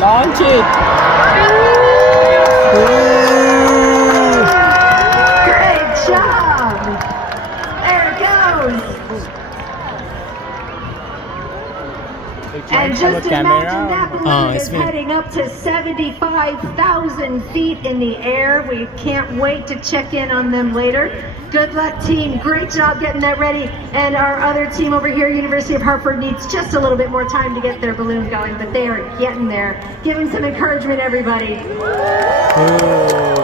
Launch it. Great job. There it goes. And just imagine that balloon is heading up to 75,000 feet in the air. We can't wait to check in on them later. Good luck, team. Great job getting that ready. And our other team over here, University of Hartford, needs just a little bit more time to get their balloon going, but they are getting there. Give them some encouragement, everybody. Ooh.